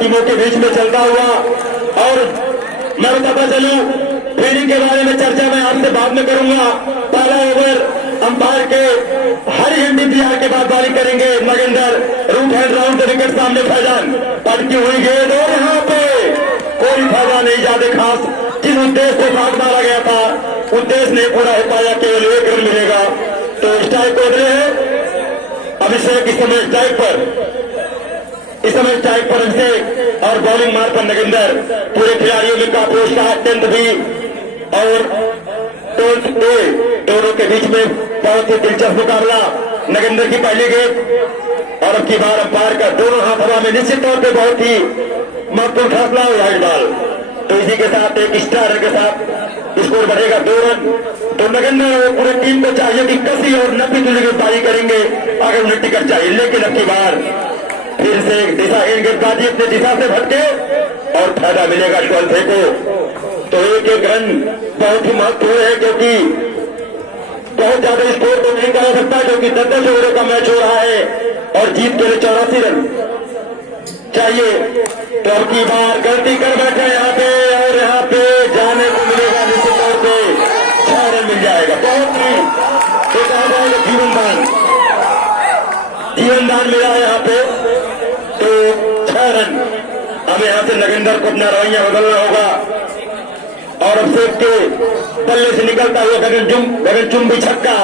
टीमों के बीच में चलता हुआ। और मैं बताता चलूं, फील्डिंग के बारे में चर्चा मैं आपसे बाद में करूंगा। पहला ओवर अंपायर के हरी झंडी दिया के बाद बॉलिंग करेंगे नागेंद्र। रूट हैंड राउंड से विकेट सामने फैजान, पटकी हुई गेंद और यहाँ पे कोई फायदा नहीं ज्यादा खास। जिस उद्देश्य से साथ मारा गया था उद्देश्य नहीं पूरा हो पाया, केवल 1 रन मिलेगा। तो स्ट्राइक को अगले है अभिषेक, इस समय स्ट्राइक पर, इस समय स्ट्राइक पर अभिषेक और बॉलिंग मार पर नागेंद्र। पूरे खिलाड़ियों में का पुरस्कार 10th बी और 12th ए दोनों के बीच में बहुत ही दिलचस्प मुकाबला। नागेंद्र की पहली गेंद और अब की बार अंपायर का दोनों हाथ हवा में, निश्चित तौर पर बहुत ही महत्वपूर्ण फैसला हुआ इस बाल। तो इसी के साथ एक स्टार के साथ स्कोर बढ़ेगा 2 रन। तो नागेंद्र और पूरी टीम को चाहिए कि कसी और नब्बे तुल्य गेंदबाजी करेंगे अगर उन्हें टिकट चाहिए, लेकिन अब की बार फिर से दिशाहीन गेंदबाजी अपनी दिशा से भटके और फायदा मिलेगा श्वल्थे को। तो 1-1 रन बहुत ही महत्वपूर्ण है, क्योंकि बहुत ज्यादा स्कोर तो नहीं करा सकता, क्योंकि 10-10 ओवरों का मैच हो रहा है और जीत के लिए 84 रन चाहिए। तो अब की बार गलती कर बैठे यहाँ पे, और यहाँ पे जाने को मिलेगा निश्चित तौर पे 6 रन मिल जाएगा। बहुत ही तो कहा जाएगा जीवन दान मिला है यहाँ पे। तो 6 रन। हमें यहाँ से नागेंद्र को अपना रवैया बदलना होगा और अभिषेक के बल्ले से निकलता हुआ गगनचुंबी छक्का,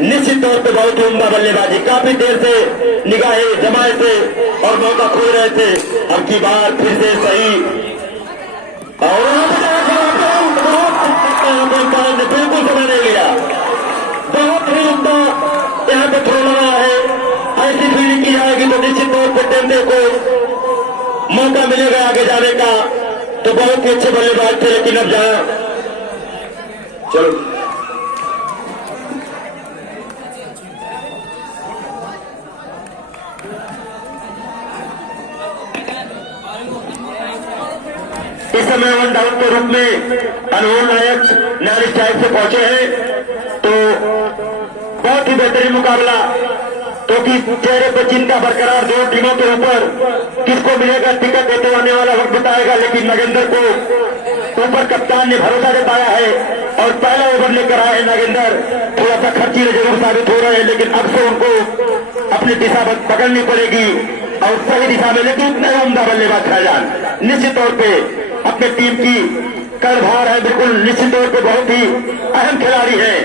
निश्चित तौर पर बहुत उम्दा बल्लेबाजी। काफी देर से निगाहें जमाए थे और मौका खो रहे थे। अब की बार फिर से सही और ने बिल्कुल समय नहीं लिया, बहुत ही उम्दा यहाँ पे थ्रो लगा है। ऐसी फील्डिंग की जाएगी तो निश्चित तौर पर टेंडे को मौका मिलेगा आगे जाने का। तो बहुत ही अच्छे बल्लेबाज थे, लेकिन अब जहां चलो इस समय 1 डाउन के रूप में अनमोल नायक नया स्ट्राइक से पहुंचे हैं। तो बहुत ही बेहतरीन मुकाबला, क्योंकि चेहरे पर चिंता बरकरार दो टीमों के ऊपर। किसको मिलेगा टिकट देते आने वाला वक्त बताएगा, लेकिन नागेंद्र को ऊपर कप्तान ने भरोसा जताया है और पहला ओवर लेकर आए नागेंद्र। थोड़ा सा खर्चीले जरूर साबित हो रहे हैं, लेकिन अब से उनको अपनी दिशा पकड़नी पड़ेगी और सही दिशा में। लेकिन इतना उम्दा बल्लेबाज फैजान निश्चित तौर पर अपने टीम की कर्णधार है, बिल्कुल निश्चित तौर पर बहुत ही अहम खिलाड़ी है।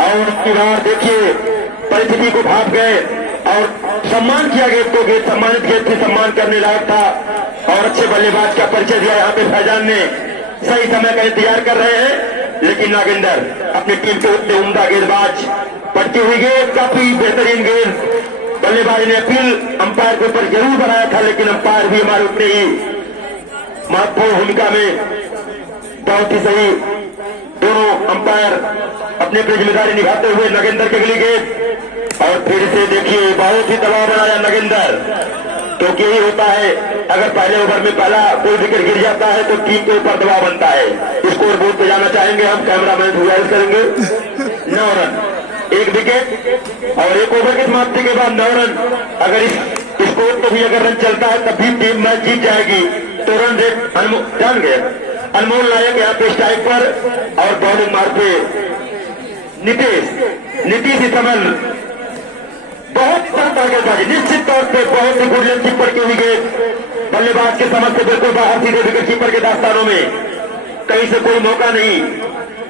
और उसकी बार देखिए परिस्थिति को भाप गए और सम्मान किया गेंद को, गेंद सम्मानित गेंद से सम्मान करने लायक था और अच्छे बल्लेबाज का परिचय दिया यहाँ पे फैजान ने। सही समय का इंतजार कर रहे हैं, लेकिन नागेंद्र अपनी टीम के उतने उम्दा गेंदबाज। पटकी हुई गेंद, काफी बेहतरीन गेंद। बल्लेबाज ने अपील अंपायर के ऊपर जरूर बनाया था, लेकिन अंपायर भी हमारे उतने ही महत्वपूर्ण भूमिका में बहुत ही सही। दोनों अंपायर अपनी जिम्मेदारी निभाते हुए नागेंद्र के अगली गेंद और फिर से देखिए बहुत ही दबाव बनाया नागेंद्र, क्योंकि यही होता है अगर पहले ओवर में पहला कोई विकेट गिर जाता है तो टीम के ऊपर दबाव बनता है। स्कोर बोर्ड पे जाना चाहेंगे हम, कैमरामैन गुजारिश करेंगे। 9 रन 1 विकेट और 1 ओवर की समाप्ति के बाद 9 रन। अगर इस स्कोर तो भी अगर रन चलता है तब भी टीम मैच जीत जाएगी। तो रन रेट जान गए अनमोल नायक यहाँ पे स्ट्राइक पर और बॉलिंग मार पे नीतीश समल बहुत गेंदबाजी, निश्चित तौर पे बहुत ही गुड कीपर की हुई गेंद। बल्लेबाज के समझ से बिल्कुल बाहर, सीधे विकेट कीपर के दास्तानों में, कहीं से कोई मौका नहीं।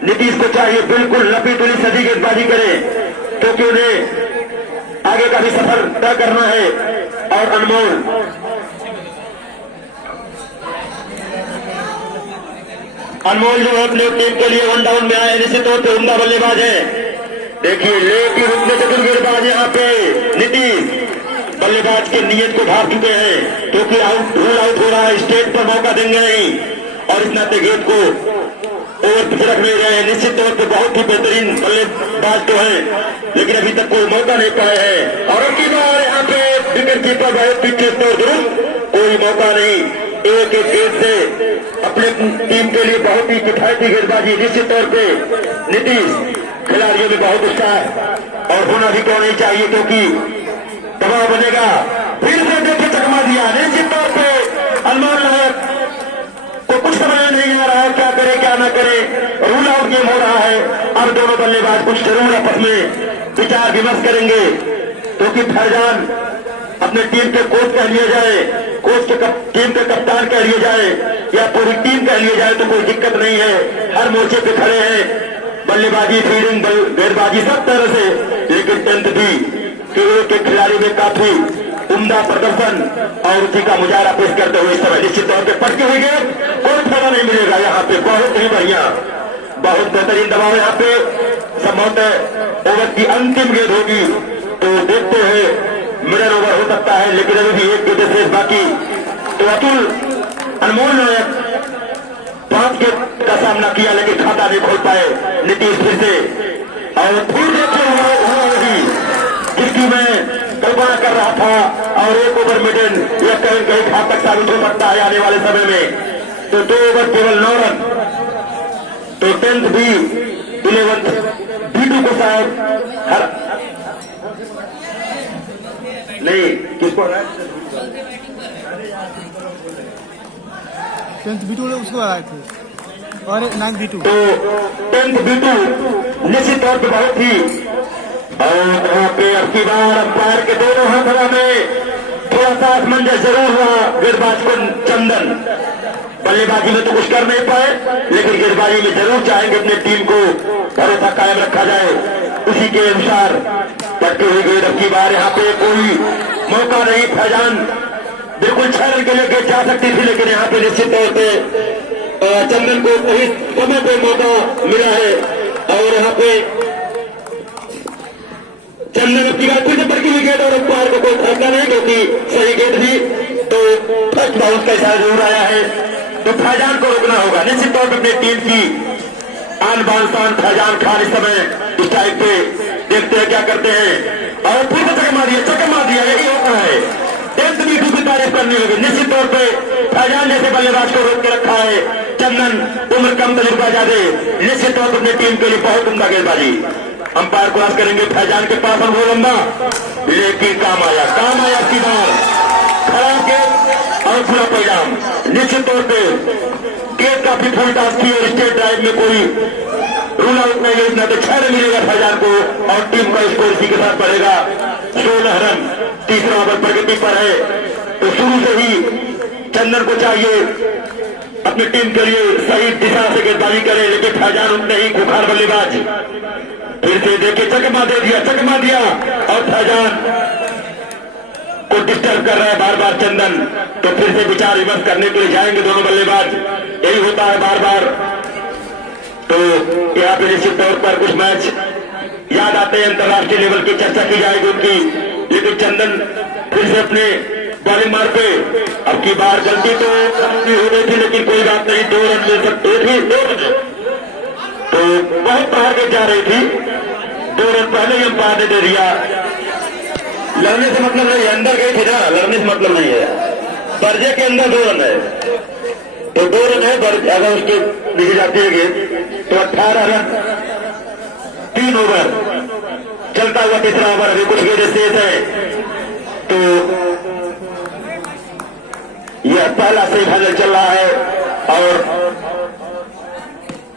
नीतीश को चाहिए बिल्कुल लपी तुली सदी गेंदबाजी करे, क्योंकि उन्हें आगे का भी सफर तय करना है। और अनमोल जो अपने टीम के लिए 1 डाउन में आए, निश्चित तौर पर उम्दा बल्लेबाज है। देखिए लेकिन रुकने चतुर गेंदबाज यहाँ पे नीतीश बल्लेबाज के नियत को भाग चुके हैं, क्योंकि रूल आउट हो रहा है, स्टेट पर मौका देंगे नहीं और इस नाते गेंद को ओवर पिच रख नहीं रहे हैं। निश्चित तौर पर बहुत ही बेहतरीन बल्लेबाज तो है, लेकिन अभी तक कोई मौका नहीं पाए हैं। और अब की बार यहाँ पे विकेट कीपर बहुत पीछे दुरुस्त, कोई मौका नहीं। एक गेंद से अपने टीम के लिए बहुत ही किफायती गेंदबाजी। निश्चित तौर पे नीतीश खिलाड़ियों में बहुत उत्साह और होना भी क्यों नहीं चाहिए, क्योंकि दबाव बनेगा। फिर से देखिए चकमा दिया, निश्चित तौर पे अलमान करें। रूल आउट गेम हो रहा है। अब दोनों बल्लेबाज कुछ जरूर आपस में विचार विमर्श करेंगे, क्योंकि फैजान अपने टीम के कोच कह लिया जाए, कोच के टीम के कप्तान कह लिया जाए या पूरी टीम कह लिया जाए तो कोई दिक्कत नहीं है। हर मोर्चे पे खड़े हैं, बल्लेबाजी, फील्डिंग, गेंदबाजी सब तरह से। लेकिन 10th बी के खिलाड़ी में काफी उम्दा प्रदर्शन और उसी का मुजाहरा पेश करते हुए इस समय निश्चित तौर पर पटकी हुई गेंद, कोई फायदा नहीं मिलेगा यहाँ पे। बहुत ही बढ़िया, बहुत बेहतरीन दबाव यहाँ पे। संभवतः ओवर की अंतिम गेंद होगी तो देखते हैं मिडल ओवर हो सकता है, लेकिन अभी भी एक गेंद शेष बाकी। तो अतुल अनमोल नायक 5 गेंद का सामना किया लेकिन खाता नहीं खोल पाए नीतीश फिर से। और फिर देखिए हुआ वही जिसकी मैं कल्पना कर रहा था, और एक ओवर मिडन यह कहीं कहीं घातक साबित हो सकता है आने वाले समय में। तो 2 ओवर केवल 9 रन। तो 10th बी 11th B2 को शायद हर नहीं किसको 10th B2 उसको आए थे और 9th B2। तो 10th B2 निश्चित तौर पर बहुत ही, और यहाँ पे अब की बार अंपायर के दोनों हाथ हवा में थोड़ा सा असमंजस जरूर हुआ। गेंदबाज को चंदन बल्लेबाजी में तो कुछ कर नहीं पाए, लेकिन गेंदबाजी में जरूर चाहेंगे अपनी टीम को भरोसा कायम रखा जाए, उसी के अनुसार पटकी हुई गेंद। अब की बार यहाँ पे कोई मौका नहीं, फैजान बिल्कुल 6 रन के लिए जा सकती थी, लेकिन यहाँ पे निश्चित तौर पे चंदन को सही समय पे मौका मिला है। और यहाँ पे चंदन अब की बार फिर से पटकी हुई गेंद और अंपायर को कोई फैसला नहीं, क्योंकि सही गेंद थी। तो फर्स्ट बाउंस का इशारा जरूर आया है, तो फैजान को रोकना होगा निश्चित तौर पर अपनी टीम की आन बान शान। फैजान खान इस समय इस टाइप पे देखते हैं क्या करते हैं, और फिर से चक्कर मार दिया, यही होता है। 10th B2 की तारीफ करनी होगी निश्चित तौर पे। फैजान जैसे बल्लेबाज को रोक के रखा है चंदन, उम्र कम तजुर्बा ज्यादा, निश्चित तौर पर अपनी टीम के लिए बहुत उम्दा गेंदबाजी। अंपायर क्रॉस करेंगे, फैजान के पास अनुभव लंबा, लेकिन काम आया की बार खड़ा गेंद और पूरा पैजाम। निश्चित तौर पे गेंद काफी फुल टॉस थी और स्टेट ड्राइव में कोई रूल आउट नहीं है, तो 6 रन मिलेगा फैजान को और टीम का स्कोर इसी के साथ बढ़ेगा 16 रन। तीसरा ओवर प्रगति पर है, तो शुरू से ही चंदन को चाहिए अपनी टीम के लिए सही दिशा से गेंदबाजी करे, लेकिन फैजान उतने ही खुखार बल्लेबाज। फिर से देखिए चकमा दिया और फैजान को डिस्टर्ब कर रहा है बार बार चंदन। तो फिर से विचार विमर्श करने के लिए जाएंगे दोनों बल्लेबाज, यही होता है बार बार। तो यहाँ पे निश्चित तौर पर कुछ मैच याद आते हैं, अंतर्राष्ट्रीय लेवल की चर्चा की जाएगी उनकी, लेकिन चंदन फिर से अपने बॉलिंग मार पे। अब की बार गलती तो हो गई थी, लेकिन कोई बात नहीं, 2 रन मिल सकते थे। तो बहुत बाहर के जा रही थी, 2 रन पहले ही अंपायर ने दे दिया। लड़ने से मतलब नहीं, अंदर गई थी ना, लड़ने से मतलब नहीं है। दर्जे के अंदर 2 रन है, तो 2 रन है। अगर उसके लिखी जाती है गेंद तो 18 रन 3 ओवर चलता हुआ तीसरा ओवर, अभी कुछ गेंद शेष है। तो यह पहला सेमीफाइनल चल रहा है और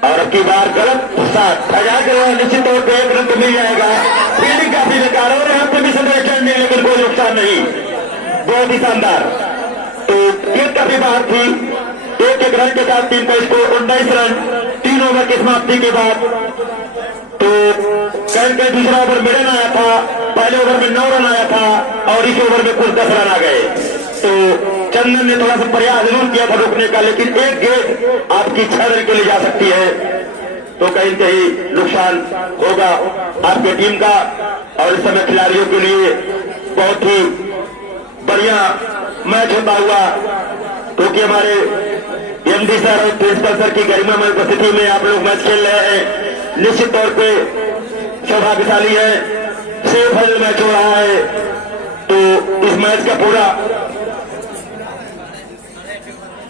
अब की बार गलत साथ फैजान के निश्चित तौर पर 1 रन तो मिल जाएगा। फील्डिंग काफी बेकार और यहाँ पे मिसअंडरस्टैंडिंग, लेकिन कोई नुकसान नहीं, बहुत ही शानदार। तो गेंद काफी बाहर थी, 1 रन के साथ टीम का स्कोर 19 रन 3 ओवर की समाप्ति के बाद। तो कहीं दूसरा ओवर मिडन आया था, पहले ओवर में 9 रन आया था और इस ओवर में कुल 10 रन आ गए। तो चंदन ने थोड़ा सा प्रयास जरूर किया था रोकने का, लेकिन एक गेंद आपकी 6 रन के लिए जा सकती है, तो कहीं कहीं नुकसान होगा आपकी टीम का। और इस समय खिलाड़ियों के लिए बहुत ही बढ़िया मैच होता हुआ, क्योंकि हमारे एमडी सर और प्रिंसिपल सर की गरिमामय उपस्थिति में आप लोग मैच खेल रहे हैं, निश्चित तौर पे सौभाग्यशाली है। सेमीफाइनल मैच हो रहा है, तो इस मैच का पूरा,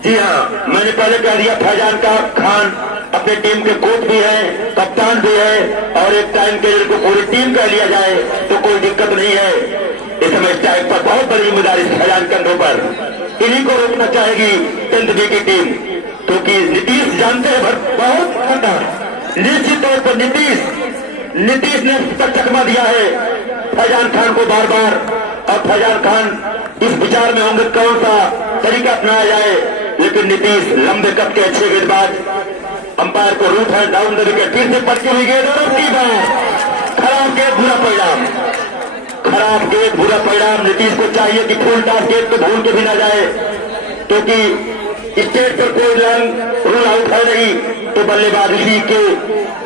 जी हाँ, मैंने पहले कह दिया फैजान का खान अपने टीम के कोच भी है, कप्तान भी है, और एक टाइम के लिए पूरी टीम कह लिया जाए तो कोई दिक्कत नहीं है। इस समय इस टाइम पर बहुत बड़ी जिम्मेदारी फैजान कंधों पर, इन्हीं को रोकना चाहेगी 10th बी की टीम, क्योंकि नीतीश जानते हैं बहुत खतरनाक। निश्चित तौर पर नीतीश ने पर चकमा दिया है फैजान खान को बार बार, और फैजान खान इस विचार में होंगे कौन सा तरीका अपनाया जाए, लेकिन नीतीश लंबे कद के अच्छे गेंदबाज अंपायर को रूट है डाउन द विकेट, फिर से पटकी हुई गेंद और की बार खराब गेंद बुरा परिणाम, खराब गेंद बुरा परिणाम। नीतीश को चाहिए कि फुल टॉस गेंद को भूल के भी ना जाए, क्योंकि स्टेट पर कोई रन रूल आउट है नहीं, तो बल्लेबाज उसी के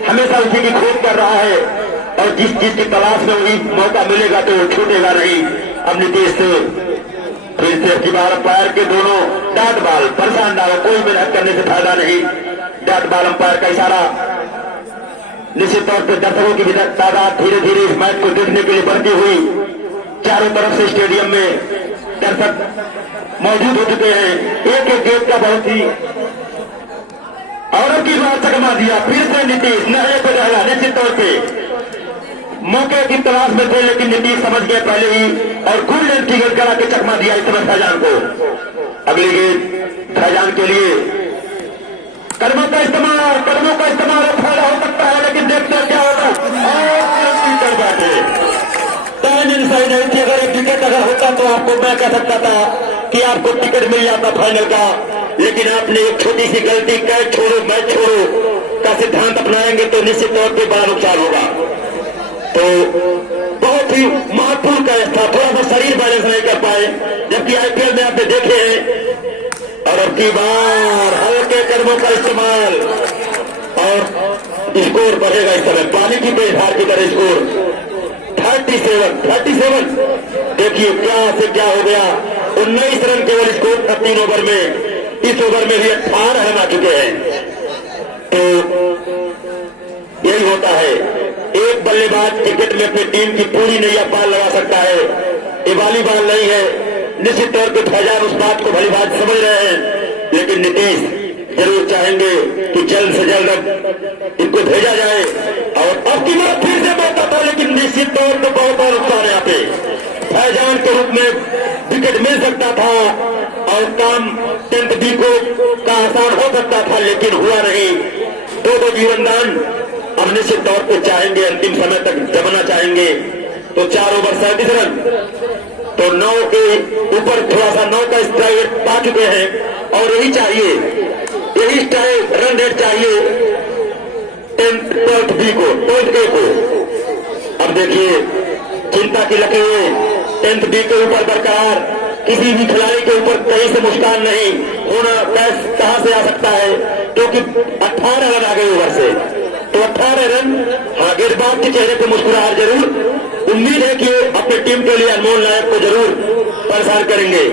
हमेशा उसी की खोज कर रहा है, और जिस चीज की तलाश में वही मौका मिलेगा तो वो छूटेगा नहीं। अब नीतीश से फिर से की बार अंपायर के दोनों डॉट बॉल परेशान डालो, कोई मेहनत करने से फायदा नहीं। डॉट बॉल अंपायर का इशारा। निश्चित तौर पर दर्शकों की तादाद धीरे धीरे इस मैच को देखने के लिए बढ़ती हुई चारों तरफ से स्टेडियम में दर्शक मौजूद हो चुके हैं। एक एक गेंद का बहुत ही और की बार चकमा दिया, फिर से नीतीश नहरे पर रहेगा। निश्चित तौर पे मौके की तलाश में थे, लेकिन नीतीश समझ गए पहले ही और गुड लेंथ की गेंद करा के चकमा दिया इस समय फैजान को। अगली गेंद फैजान के लिए कदमों का इस्तेमाल फायदा हो सकता है, लेकिन देखते हैं क्या होगा। कर बैठे टाइमिंग सही नहीं थी, अगर एक विकेट अगर होता तो आपको मैं कह सकता था कि आपको टिकट मिल जाता फाइनल का, लेकिन आपने एक छोटी सी गलती कैच छोड़ो मैच छोड़ो का सिद्धांत अपनाएंगे तो निश्चित तौर पर बड़ा नुकसान होगा। तो बहुत ही महत्वपूर्ण कैच था, थोड़ा सा शरीर बैलेंस नहीं कर पाए, जबकि आईपीएल में आपने देखे हैं। और अब की बार हल्के कदमों का इस्तेमाल और स्कोर बढ़ेगा इस समय पानी की तेज धार की तरह स्कोर 37। देखिए क्या से क्या हो गया। 19 रन केवल स्कोर था 3 ओवर में, इस ओवर में भी 18 रन आ चुके हैं। तो यही होता है, एक बल्लेबाज क्रिकेट में अपनी टीम की पूरी नैया पार लगा सकता है, ये वॉलीबॉल नहीं है। निश्चित तौर पर फैजान उस बात को भली बात समझ रहे हैं, लेकिन नीतीश जरूर चाहेंगे कि जल्द से जल्द इनको भेजा जाए। और अब की बार फिर से मौका था, लेकिन निश्चित तौर पर बहुत बड़ा नुकसान है यहाँ पे। फैजान के रूप में विकेट मिल सकता था और काम 10th बी को का आसान हो सकता था, लेकिन हुआ नहीं। 2-2 जीवनदान अब निश्चित तौर पर चाहेंगे, अंतिम समय तक जमाना चाहेंगे। तो 4 ओवर 37 रन, तो 9 के ऊपर थोड़ा सा 9 का स्ट्राइक पा चुके हैं, और यही चाहिए, यही स्ट्राइक रन रेट चाहिए 10th बी को, 12th ए को। अब देखिए चिंता की लकीरें 10th बी के ऊपर बरकरार, किसी भी खिलाड़ी के ऊपर कहीं से मुस्कान नहीं होना कहां से आ सकता है, क्योंकि 18 रन आ गए ओवर से, तो 18 रन। हाँ, गेंदबाज के चेहरे पर मुस्कुराहट जरूर, उम्मीद है कि अपनी टीम के लिए अनमोल नायक को जरूर परेशान करेंगे।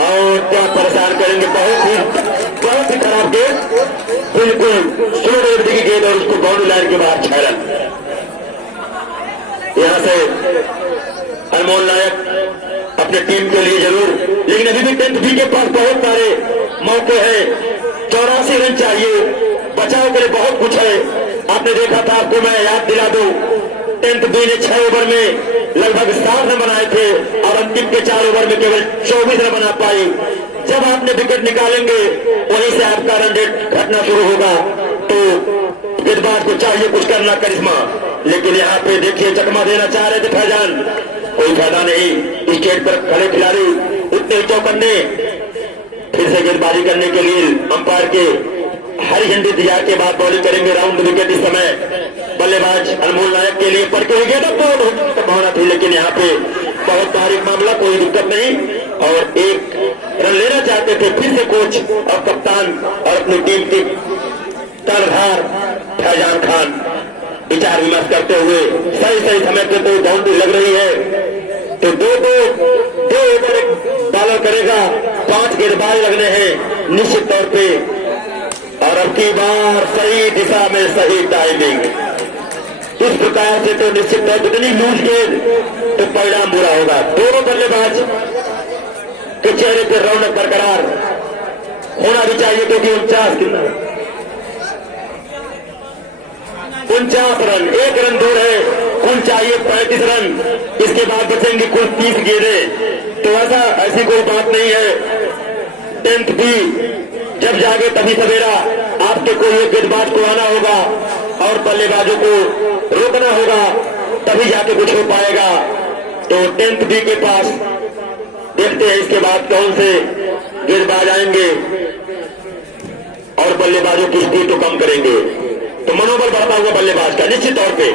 और क्या परेशान करेंगे, बहुत ही खराब गेंद, बिल्कुल स्लो रेट की गेंद और उसको बाउंड्री लाइन के बाहर 6 रन। यहां से अनमोल नायक अपने टीम के लिए जरूर, लेकिन अभी भी 10th बी के पास बहुत सारे मौके हैं। 84 रन चाहिए, बचाव के लिए बहुत कुछ है। आपने देखा था, आपको मैं याद दिला दूं, 10th बी ने 6 ओवर में लगभग 7 रन बनाए थे और अंतिम के 4 ओवर में केवल 24 रन बना पाई। जब आपने विकेट निकालेंगे वहीं से आपका रन रेट घटना शुरू होगा, तो गेंदबाज को चाहिए कुछ करना करिश्मा। लेकिन यहाँ पे देखिए चकमा देना चाह रहे थे फैजान, कोई फायदा नहीं। स्टेट पर खड़े खिलाड़ी उतने चौकन्ने, फिर से गेंदबाजी करने के लिए अंपायर के हरी झंडी तैयार के बाद बॉलिंग करेंगे राउंड विकेट। इस समय बल्लेबाज अनमोल नायक के लिए पटके हुए गेंद संभावना थी, लेकिन यहाँ पे बहुत बारीक मामला, कोई दिक्कत नहीं, और 1 रन लेना चाहते थे। फिर से कोच और कप्तान और अपनी टीम के कर्णधार फैजान खान विचार विमर्श करते हुए सही समय पे तो बाउंड्री लग रही है, तो 2 ओवर बॉलर करेगा, 5 गेंदबाज लगने हैं निश्चित तौर पे। और अब की बार सही दिशा में सही टाइमिंग, इस प्रकार से तो निश्चित तौर जितनी लूज गेंद तो परिणाम बुरा होगा। दोनों बल्लेबाज के चेहरे पर रौनक बरकरार होना भी चाहिए, क्योंकि 49 रन, 1 रन दूर है, कुल चाहिए 35 रन। इसके बाद बचेंगे कुल 30 गेंदें, तो ऐसी कोई बात नहीं है। 10th बी जब जागे तभी सवेरा, आपके कोई एक गेंदबाज को आना होगा और बल्लेबाजों को रोकना होगा, तभी जाके कुछ हो पाएगा। तो 10th बी के पास देखते हैं इसके बाद कौन से गेंदबाज आएंगे और बल्लेबाजों की स्पीड को कम करेंगे। तो मनोबल बढ़ता हुआ बल्लेबाज का निश्चित तौर पे,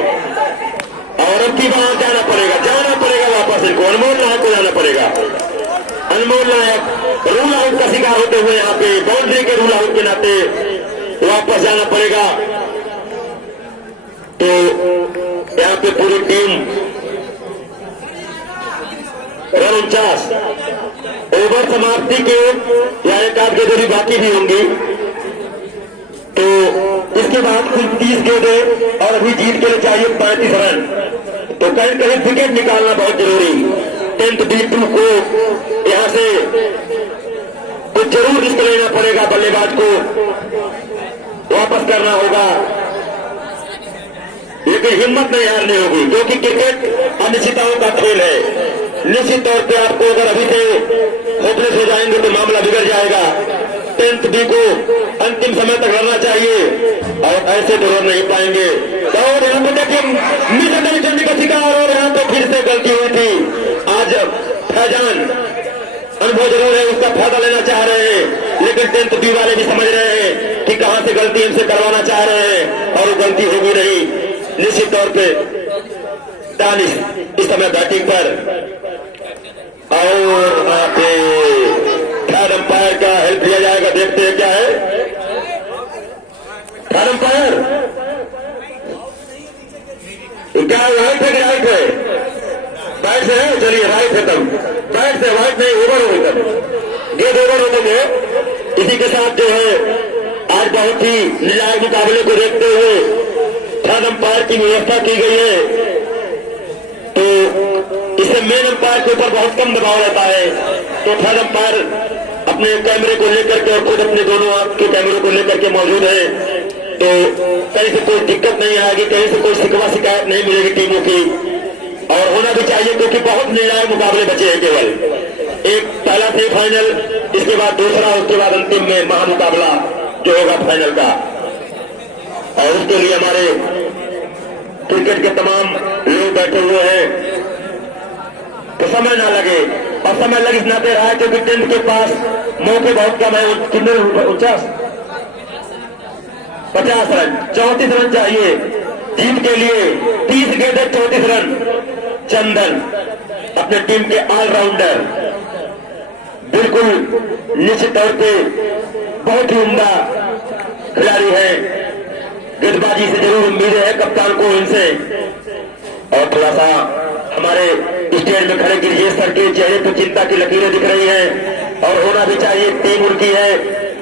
और अब की बार जाना पड़ेगा वापस इनको, अनमोल नायक को जाना पड़ेगा। अनमोल नायक रूल आउट का शिकार होते हुए यहाँ पे बाउंड्री के रूल आउट के नाते वापस जाना पड़ेगा। तो यहाँ पे पूरी टीम रन 49 ओवर समाप्ति के या एक आध गेंदें भी बाकी भी होंगी। तो इसके बाद कुल 30 गेंदें और अभी जीत के लिए चाहिए 35 रन। तो कहीं कहीं विकेट निकालना बहुत जरूरी। 10th B2 को यहां से कुछ जरूर रिस्क लेना पड़ेगा, बल्लेबाज को वापस करना होगा, लेकिन हिम्मत नहीं हारनी होगी, क्योंकि क्रिकेट अनिश्चितताओं का खेल है। निश्चित तौर पे आपको अगर अभी से होपलेस हो जाएंगे तो मामला बिगड़ जाएगा। 10th B को अंतिम समय तक लड़ना चाहिए और ऐसे तो लड़ नहीं पाएंगे। और यहाँ पे देखिए मिसअंडरस्टैंडिंग का शिकार, और यहाँ पे फिर से गलती हुई थी। आज फैजान अनुभव जरूर है, उसका फायदा लेना चाह रहे हैं, लेकिन 10th B वाले भी समझ रहे हैं कि कहां से गलती इनसे करवाना चाह रहे हैं और वो गलती होगी नहीं। निश्चित तौर पे दानिश इस समय बैटिंग पर, और वहां पे थर्ड अंपायर का हेल्प लिया जाएगा। देखते हैं क्या है थर्ड अंपायर, क्या राइट है कि राइट है? राइट से है, चलिए राइट है, तब राइट से, राइट नहीं ओवर हो गई, तब गेंद ओवर हो गए। इसी के साथ जो है आज बहुत ही निर्णायक मुकाबले को देखते हुए थर्ड अंपायर की व्यवस्था की गई है। तो इससे मेन अंपायर के ऊपर बहुत कम दबाव रहता है। तो थर्ड अंपायर अपने कैमरे को लेकर के और खुद अपने दोनों हाथ के कैमरे को लेकर के मौजूद है। तो कहीं से कोई दिक्कत नहीं आएगी, कहीं से कोई शिकवा शिकायत नहीं मिलेगी टीमों की, और होना भी चाहिए, क्योंकि बहुत निर्णायक मुकाबले बचे हैं। केवल एक पहला सेमीफाइनल, इसके बाद दूसरा, उसके बाद अंतिम में महामुकाबला जो होगा फाइनल का। और उसके लिए हमारे क्रिकेट के तमाम लोग बैठे हुए हैं, तो समय ना लगे, और समय लगे इस नाते रहा है क्योंकि 10th के पास मौके बहुत कम है। कितने 50 रन, 34 रन चाहिए जीत के लिए। 30 गेंदे 34 रन। चंदन अपने टीम के ऑलराउंडर, बिल्कुल निश्चित तौर पे बहुत ही उम्दा खिलाड़ी है। गेंदबाजी से जरूर उम्मीदें है कप्तान को इनसे। और थोड़ा सा हमारे स्टेज में खड़े गिरिजेश सर के चेहरे पर चिंता की लकीरें दिख रही हैं, और होना भी चाहिए, टीम उनकी है।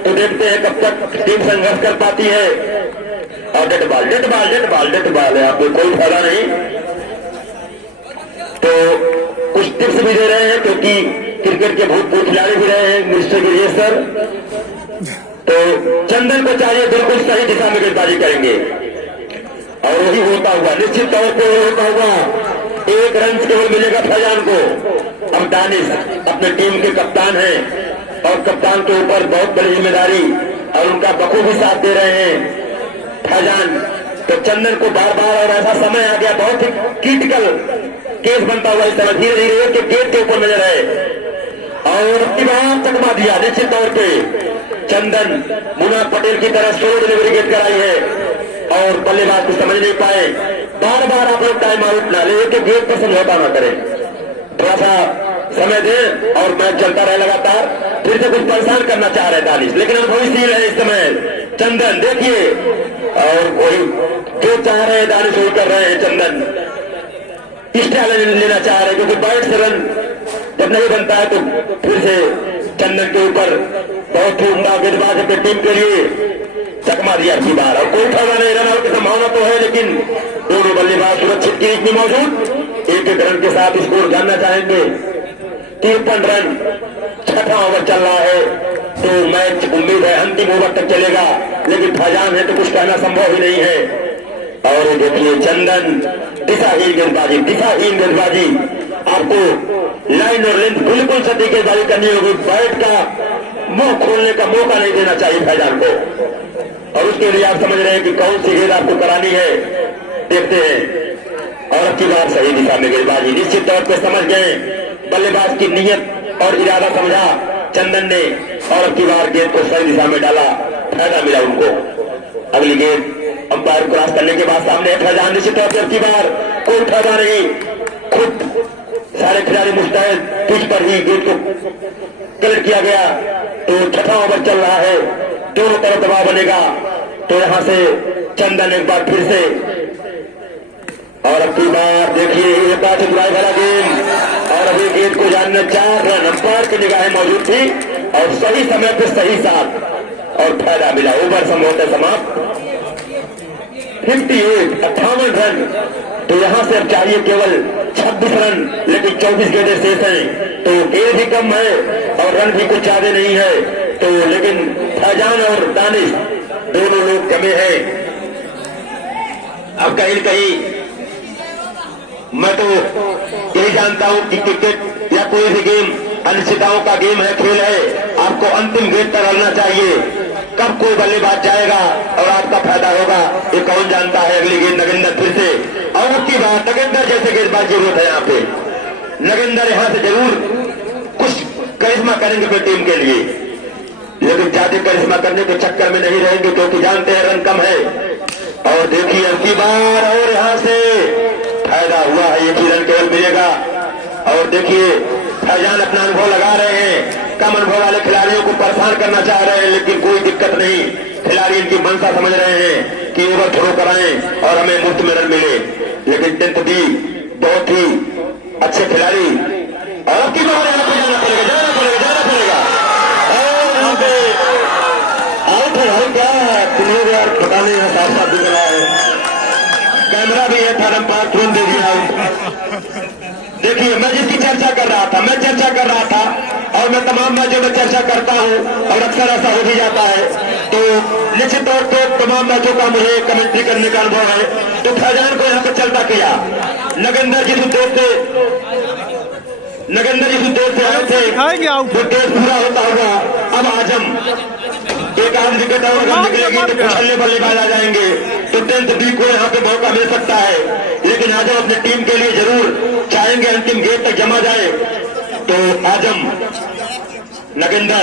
तो देखते हैं कब तक टीम संघर्ष कर पाती है। और डेट बॉल है, आपको कोई फायदा नहीं। तो कुछ टिप्स भी दे रहे हैं, क्योंकि क्रिकेट के भूतपूर्व खिलाड़ी भी रहे हैं मिस्टर गिरिजेश सर। तो चंदन को चाहिए बिल्कुल सही दिशा में गेंदबाजी करेंगे, और वही होता हुआ, निश्चित तौर पर वही होता हुआ 1 रन केवल मिलेगा फैजान को। अब दानिश अपने टीम के कप्तान हैं, और कप्तान के ऊपर बहुत बड़ी जिम्मेदारी, और उनका बखूबी साथ दे रहे हैं फैजान। तो चंदन को बार बार, और ऐसा समय आ गया, बहुत ही क्रिटिकल केस बनता हुआ इस तरह धीरे धीरे एक गेट के ऊपर नजर आए, और अपनी बार चकमा दिया। निश्चित तौर पे चंदन मुना पटेल की तरह स्लो डिलीवरी गेट कराई है, और बल्लेबाज को समझ नहीं पाए। बार बार आप लोग टाइम आउट ना ले, एक गेट पर समझौता ना करें, थोड़ा सा समय दें और मैच चलता रहे लगातार। फिर से कुछ परेशान करना चाह रहे दानिश, लेकिन अनुभवीशील है इस समय चंदन, देखिए, और वही जो चाह रहे हैं दानिश वही कर रहे हैं। चंदन स्टाइल लेना चाह रहे हैं, क्योंकि 22 रन जब नहीं बनता है तो फिर से चंदन के ऊपर बहुत ही उम्दा गेंदबाज अपनी टीम के लिए चकमा दिया की बार, और कोई फायदा नहीं। रन आउट की संभावना तो है, लेकिन दोनों बल्लेबाज सुरक्षित की नहीं मौजूद। 1-1 रन के साथ स्कोर जानना चाहेंगे। 53 रन, 6वां ओवर चल रहा है, तो मैच उम्मीद है अंतिम ओवर तक चलेगा, लेकिन फैजान है तो कुछ कहना संभव ही नहीं है। और ये देखिए चंदन, दिशाहीन गेंदबाजी, आपको लाइन और लेंथ बिल्कुल सटीक गेंदबाजी करनी होगी। बैट का मुंह खोलने का मौका नहीं देना चाहिए फैजान को। और उसके लिए आप समझ रहे हैं कि कौन सी गेंद आपको करानी है। देखते हैं और अब की बार सही दिशा में गेंदबाजी निश्चित तौर पर समझ गए बल्लेबाज की नीयत और इरादा समझा चंदन ने और अब की बार गेंद को सही दिशा में डाला, फायदा मिला उनको। अगली गेंद अंपायर क्रॉस करने के बाद सामने फैजान निश्चित तौर पर अब की बार कोई फायदा नहीं, खुद सारे खिलाड़ी मुस्तैद पिच पर ही गेंद को कलेक्ट किया गया। तो छठा ओवर चल रहा है, दोनों तरफ दबाव बनेगा। तो यहां से चंदन एक बार फिर से और अब की बार देखिए एक बार चतुराई वाला गेंद और अभी गेंद को जानने 4 रन अंपायर की निगाहें मौजूद थी और सही समय पे सही साथ और फायदा मिला। ओवर संभवतः समाप्त 58 रन। तो यहां से अब चाहिए केवल 26 रन, लेकिन 24 गेंदें शेष हैं तो गेंद भी कम है और रन भी कुछ ज्यादा नहीं है। तो लेकिन फैजान और दानिश दोनों लोग जमे हैं। अब कहीं कहीं मैं तो यही जानता हूं कि क्रिकेट या कोई भी गेम अनिश्चितताओं का गेम है, खेल है। आपको अंतिम गेंद पर रहना चाहिए, कब कोई बल्लेबाज जाएगा और आपका फायदा होगा ये कौन जानता है। अगली गेंद नगेंद्र फिर से और उसकी बात नगेंद्र जैसे गेंदबाज जरूरत है यहाँ पे। नगेंद्र यहाँ से जरूर कुछ करिश्मा करेंगे अपनी टीम के लिए, लेकिन ज्यादा करिश्मा करने के चक्कर में नहीं रहेंगे क्योंकि जानते हैं रन कम है। और देखिए अब की बार और यहाँ से फायदा हुआ है, एक ही रन केवल मिलेगा। और देखिए फैजान अपना अनुभव लगा रहे हैं, कम अनुभव वाले खिलाड़ियों को परेशान करना चाह रहे हैं, लेकिन कोई दिक्कत नहीं। खिलाड़ी इनकी मंशा समझ रहे हैं कि ओवर थ्रो कराएं और हमें मुफ्त में रन मिले। लेकिन टेंथ दी बहुत ही अच्छे खिलाड़ी और अब की बार यहाँ पे जाना पड़ेगा और यहाँ पे आउट है क्या क्लियर यार, पता नहीं है, साफ साफ दिख रहा है, कैमरा भी है था, अंपायर तुरंत दे दिया। देखिए मैं जिसकी चर्चा कर रहा था, मैं चर्चा कर रहा था और मैं तमाम मैचों में चर्चा करता हूं और अक्सर ऐसा हो भी जाता है। तो निश्चित तौर पर तमाम मैचों का मुझे कमेंट्री करने का अनुभव है। तो फैजान को यहाँ पे चलता किया, नगेंद्र जिस उद्देश्य से आए थे वो टेस्ट पूरा होता हुआ अब आजम एक आध विकेट और निकलेगी तो कुछ बल्लेबाज आ जाएंगे। तो 10th बी को यहाँ पे मौका मिल सकता है, लेकिन आजम अपनी टीम के लिए जरूर चाहेंगे अंतिम गेंद तक जमा जाए। तो आजम नगेंद्र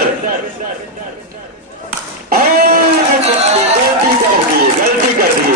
गलती कर दी